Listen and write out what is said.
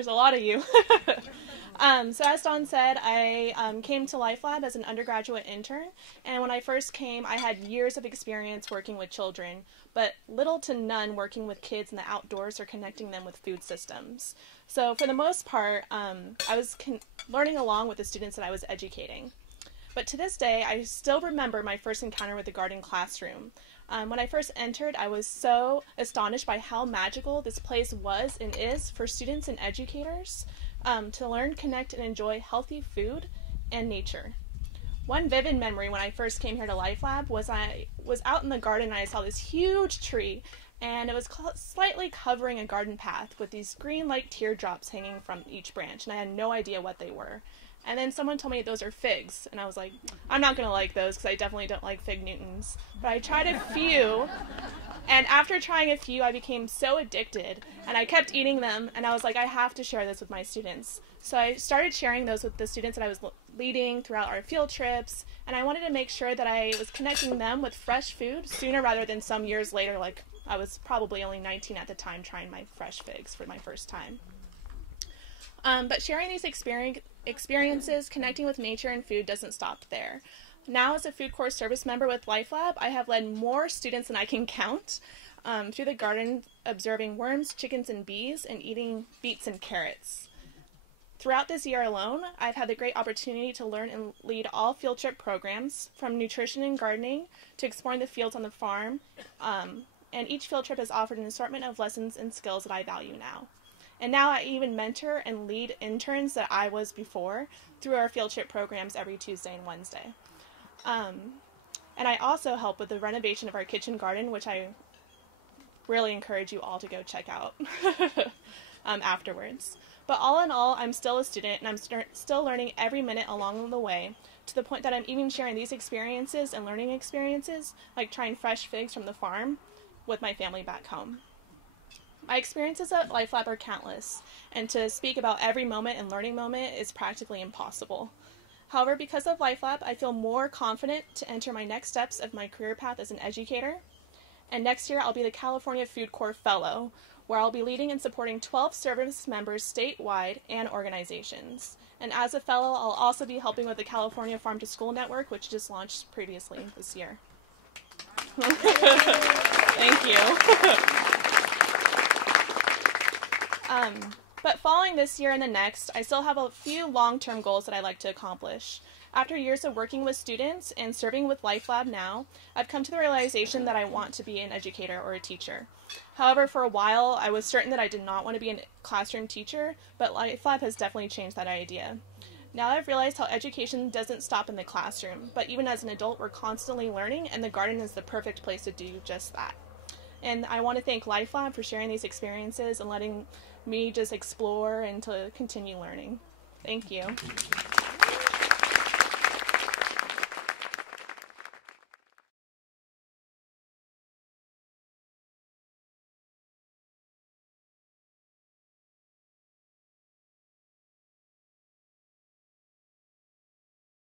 There's a lot of you. So as Dawn said, I came to LifeLab as an undergraduate intern, and when I first came, I had years of experience working with children, but little to none working with kids in the outdoors or connecting them with food systems. So for the most part, I was learning along with the students that I was educating. But to this day, I still remember my first encounter with the garden classroom. When I first entered, I was so astonished by how magical this place was and is for students and educators to learn, connect, and enjoy healthy food and nature. One vivid memory when I first came here to LifeLab was I was out in the garden and I saw this huge tree, and it was slightly covering a garden path with these green like teardrops hanging from each branch, and I had no idea what they were. And then someone told me those are figs, and I was like, I'm not going to like those because I definitely don't like fig Newtons. But I tried a few, and after trying a few, I became so addicted, and I kept eating them, and I was like, I have to share this with my students. So I started sharing those with the students that I was leading throughout our field trips, and I wanted to make sure that I was connecting them with fresh food sooner rather than some years later, like I was probably only 19 at the time trying my fresh figs for my first time. But sharing these experiences, connecting with nature and food doesn't stop there. Now as a FoodCorps service member with LifeLab, I have led more students than I can count through the garden, observing worms, chickens, and bees, and eating beets and carrots. Throughout this year alone, I've had the great opportunity to learn and lead all field trip programs, from nutrition and gardening to exploring the fields on the farm, and each field trip has offered an assortment of lessons and skills that I value now. And now I even mentor and lead interns that I was before through our field trip programs every Tuesday and Wednesday. And I also help with the renovation of our kitchen garden, which I really encourage you all to go check out afterwards. But all in all, I'm still a student, and I'm still learning every minute along the way, to the point that I'm even sharing these experiences and learning experiences, like trying fresh figs from the farm, with my family back home. My experiences at LifeLab are countless, and to speak about every moment and learning moment is practically impossible. However, because of LifeLab, I feel more confident to enter my next steps of my career path as an educator. And next year, I'll be the California FoodCorps Fellow, where I'll be leading and supporting 12 service members statewide and organizations. And as a fellow, I'll also be helping with the California Farm to School Network, which just launched previously this year. Thank you. But following this year and the next, I still have a few long-term goals that I'd like to accomplish. After years of working with students and serving with LifeLab now, I've come to the realization that I want to be an educator or a teacher. However, for a while, I was certain that I did not want to be a classroom teacher, but LifeLab has definitely changed that idea. Now I've realized how education doesn't stop in the classroom, but even as an adult, we're constantly learning, and the garden is the perfect place to do just that. And I want to thank LifeLab for sharing these experiences and letting me just explore and to continue learning. Thank you.